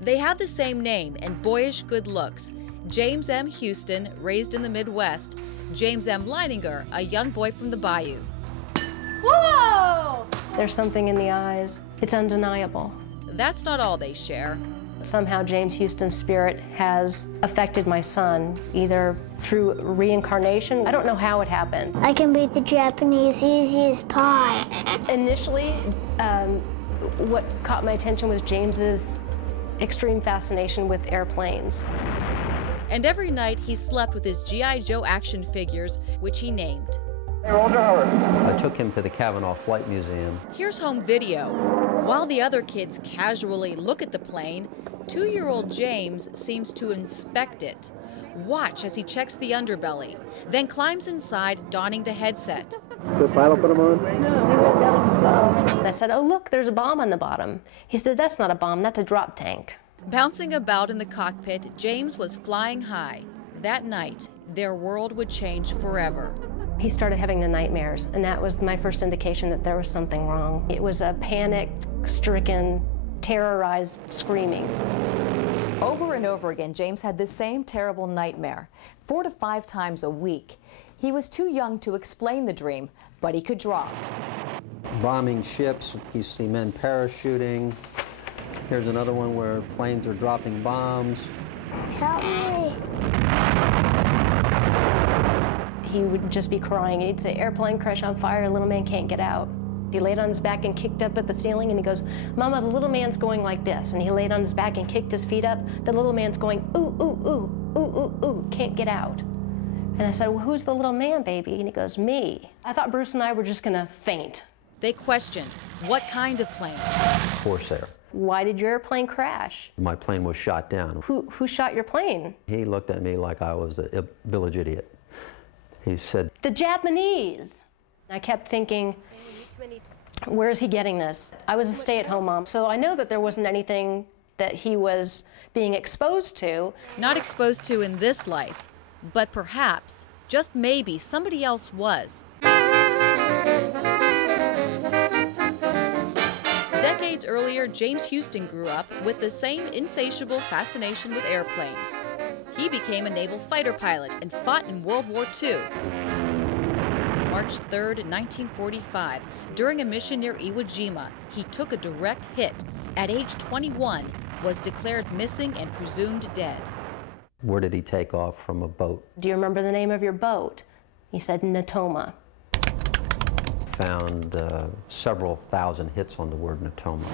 They have the same name and boyish good looks. James M. Huston, raised in the Midwest. James M. Leininger, a young boy from the bayou. Whoa! There's something in the eyes. It's undeniable. That's not all they share. Somehow James Huston's spirit has affected my son, either through reincarnation. I don't know how it happened. I can beat the Japanese easy as pie. Initially, what caught my attention was James's extreme fascination with airplanes. And every night he slept with his G.I. Joe action figures, which he named. I took him to the Cavanaugh Flight Museum. Here's home video. While the other kids casually look at the plane, 2-year-old James seems to inspect it. Watch as he checks the underbelly, then climbs inside, donning the headset. The pilot put him on? No, he went down himself. I said, "Oh, look, there's a bomb on the bottom." He said, "That's not a bomb, that's a drop tank." Bouncing about in the cockpit, James was flying high. That night, their world would change forever. He started having the nightmares, and that was my first indication that there was something wrong. It was a panic-stricken, terrorized screaming. Over and over again, James had the same terrible nightmare, 4 to 5 times a week. He was too young to explain the dream, but he could draw. Bombing ships, you see men parachuting. Here's another one where planes are dropping bombs. Help me. He would just be crying. He'd say, "Airplane crash on fire, little man can't get out." He laid on his back and kicked up at the ceiling, and he goes, "Mama, the little man's going like this." And he laid on his back and kicked his feet up. The little man's going, "Ooh, ooh, ooh, ooh, ooh, ooh, can't get out." And I said, "Well, who's the little man, baby?" And he goes, "Me." I thought Bruce and I were just gonna faint. They questioned, what kind of plane? Corsair. "Why did your airplane crash?" My plane was shot down. Who shot your plane?" He looked at me like I was a village idiot. He said, "The Japanese." I kept thinking, where is he getting this? I was a stay-at-home mom, so I know that there wasn't anything that he was being exposed to. Not exposed to in this life, but perhaps, just maybe, somebody else was. Decades earlier, James Huston grew up with the same insatiable fascination with airplanes. He became a naval fighter pilot and fought in World War II. March 3rd, 1945, during a mission near Iwo Jima, he took a direct hit. At age 21, was declared missing and presumed dead. "Where did he take off from a boat?" "Do you remember the name of your boat?" He said, "Natoma." Found several thousand hits on the word Natoma.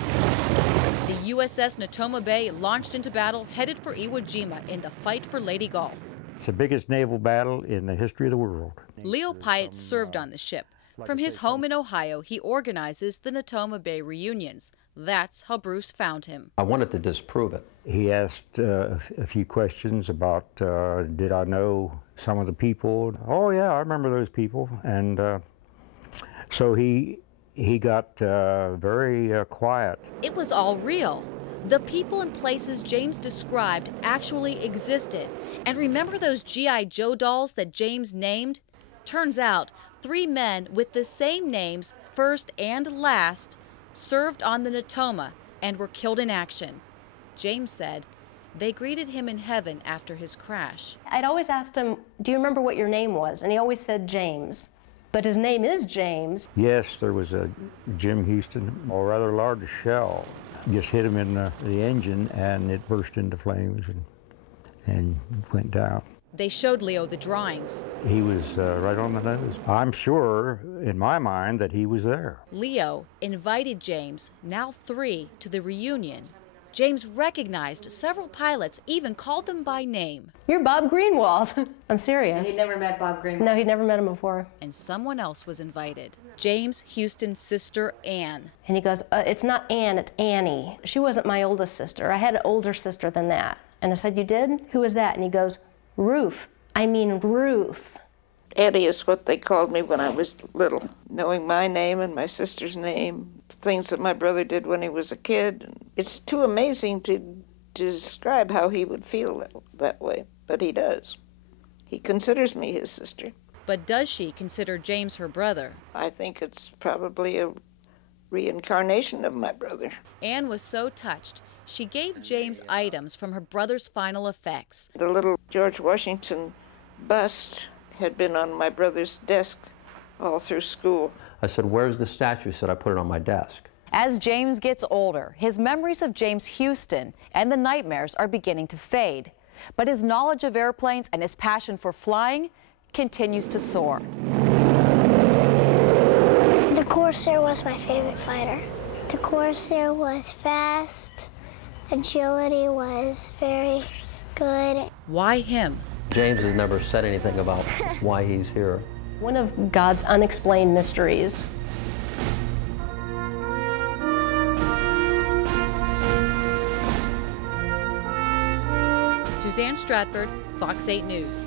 The USS Natoma Bay launched into battle, headed for Iwo Jima in the fight for Lady Gulf. It's the biggest naval battle in the history of the world. Leo Pyatt served on the ship. From his home in Ohio, he organizes the Natoma Bay reunions. That's how Bruce found him. I wanted to disprove it. He asked a few questions about, did I know some of the people? "Oh yeah, I remember those people." And so he got very quiet. It was all real. The people and places James described actually existed. And remember those G.I. Joe dolls that James named? Turns out 3 men with the same names, first and last, served on the Natoma and were killed in action. James said they greeted him in heaven after his crash. I'd always asked him, "Do you remember what your name was?" And he always said James. But his name is James. Yes, there was a Jim Huston, a rather large shell. Just hit him in the engine, and it burst into flames and went down. They showed Leo the drawings. He was right on the nose. I'm sure, in my mind, that he was there. Leo invited James, now 3, to the reunion. James recognized several pilots, even called them by name. "You're Bob Greenwald." I'm serious. And he'd never met Bob Greenwald? No, he'd never met him before. And someone else was invited. James Huston's sister, Ann. And he goes, "It's not Ann, it's Annie. She wasn't my oldest sister. I had an older sister than that." And I said, "You did? Who was that?" And he goes, "Ruth. I mean Ruth." Annie is what they called me when I was little. Knowing my name and my sister's name, things that my brother did when he was a kid. It's too amazing to describe how he would feel that way, but he does. He considers me his sister. But does she consider James her brother? I think it's probably a reincarnation of my brother. Anne was so touched, she gave James items from her brother's final effects. The little George Washington bust had been on my brother's desk all through school. I said, "Where's the statue?" He said, "I put it on my desk." As James gets older, his memories of James Huston and the nightmares are beginning to fade. But his knowledge of airplanes and his passion for flying continues to soar. The Corsair was my favorite fighter. The Corsair was fast, agility was very good. Why him? James has never said anything about why he's here. One of God's unexplained mysteries. Suzanne Stratford, Fox 8 News.